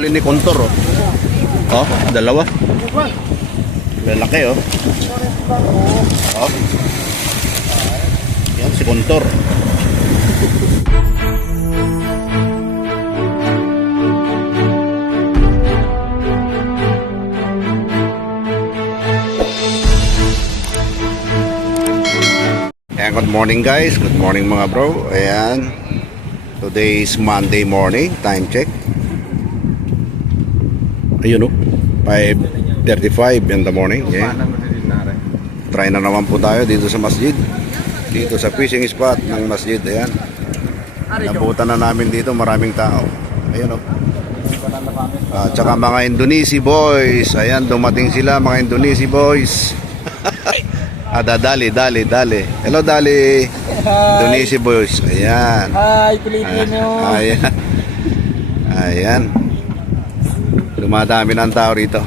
Ni Kontor oh. Oh, dalawa. Lalaki oh. Oh. Yan si Kontor. Ayan, good morning guys. Good morning mga bro. Ayan. Today is Monday morning. Time check. Ayun o, 5:35 in the morning. Yeah. Try na naman po tayo dito sa masjid, dito sa fishing spot ng masjid. Ayan, nabutan na namin dito, maraming tao. Ayun o, tsaka mga Indonesi boys. Ayan, dumating sila mga Indonesi boys. Dali. Hello Dali. Indonesi boys. Ayan. Hi Pilipino. Ayan. Dumadami ng tao rito.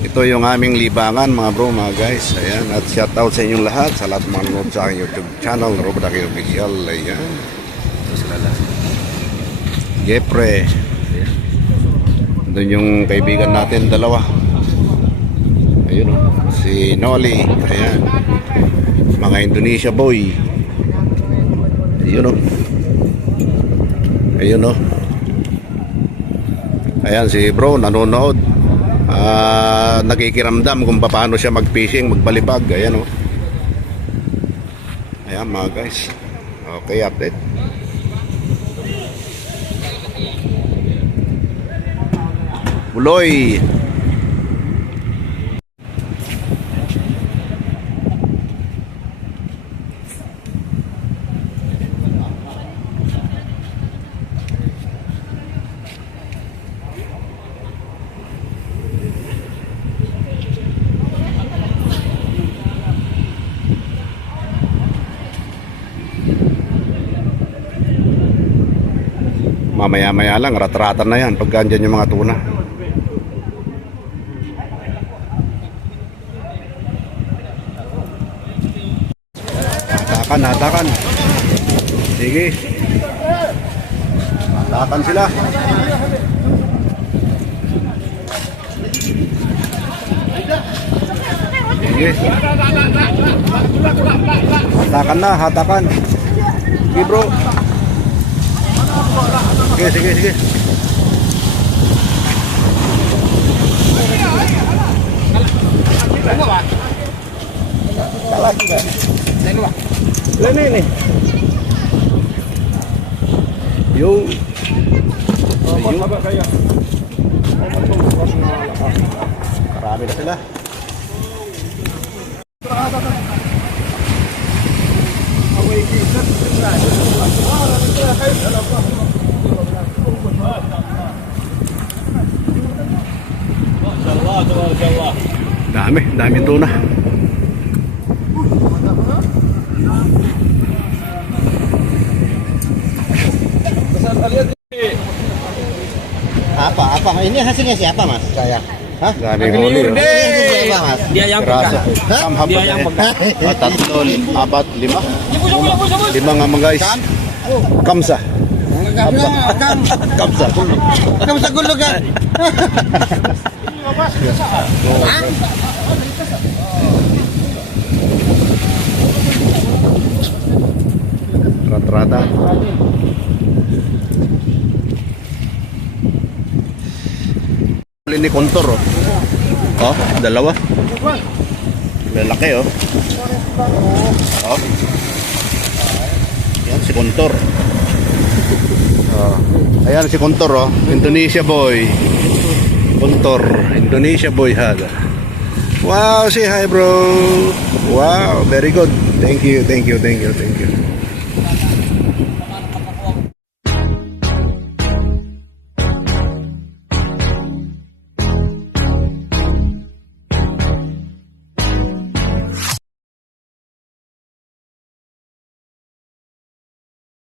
Ito yung aming libangan mga bro, mga guys. Ayan, at shout out sa inyong lahat, sa lahat mga nanonood sa aking YouTube channel, Robadaki Official. Ayan. Ito sila lahat. Jeffrey. Doon yung kaibigan natin, dalawa. Ayun o, si Noli. Ayan. Mga Indonesia boy. Ayun o. Ayun o. Ayan si bro nanonood, nakikiramdam kung paano siya mag-fishing, magbalibag. Ayan o. Ayan mga guys. Okay, update. Buloy. Mamaya-maya lang, rat-ratan na yan pag andyan yung mga tuna. Hatakan. Sige. Hatakan sila. Sige. Hatakan. Sige bro. Sige. Ini. Yo. Marami na sila. Dami tuna. Apa? Ini hasilnya siapa mas? Saya. Hah? Daming huli. Siapa mas? Dia yang pegang. Dia yang pegang. Tatlo, apat, lima. Lima nga mga guys. Kamsa. Kamsa gulo kan? Rata-rata. Ni Kontor oh. Oh, dalawa. Lalaki oh. Oh. Yan si Kontor. Oh. Ayan si Kontor oh. Indonesia boy. Kontor, Indonesia boy hada. Wow, say hi bro. Wow, very good. Thank you.